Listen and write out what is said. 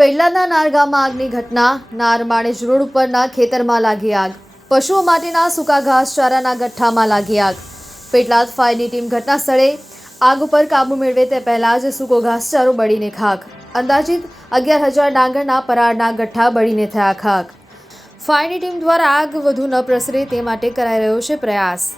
પેડલાદના નાર ગામમાં આગની ઘટના. નાર માણેજ રોડ ઉપરના ખેતરમાં લાગી આગ. પશુઓ માટેના સૂકા ઘાસચારાના ગઠ્ઠામાં લાગી આગ. પેડલાદ ફાયરની ટીમ ઘટના સ્થળે આગ ઉપર કાબુ મેળવે તે પહેલા જ સૂકો ઘાસચારો બળીને ખાખ. અંદાજિત 11,000 ડાંગરના પરાળના ગઠ્ઠા બળીને થયા ખાખ. ફાયરની ટીમ દ્વારા આગ વધુ ન પ્રસરે તે માટે કરાઈ રહ્યો છે પ્રયાસ.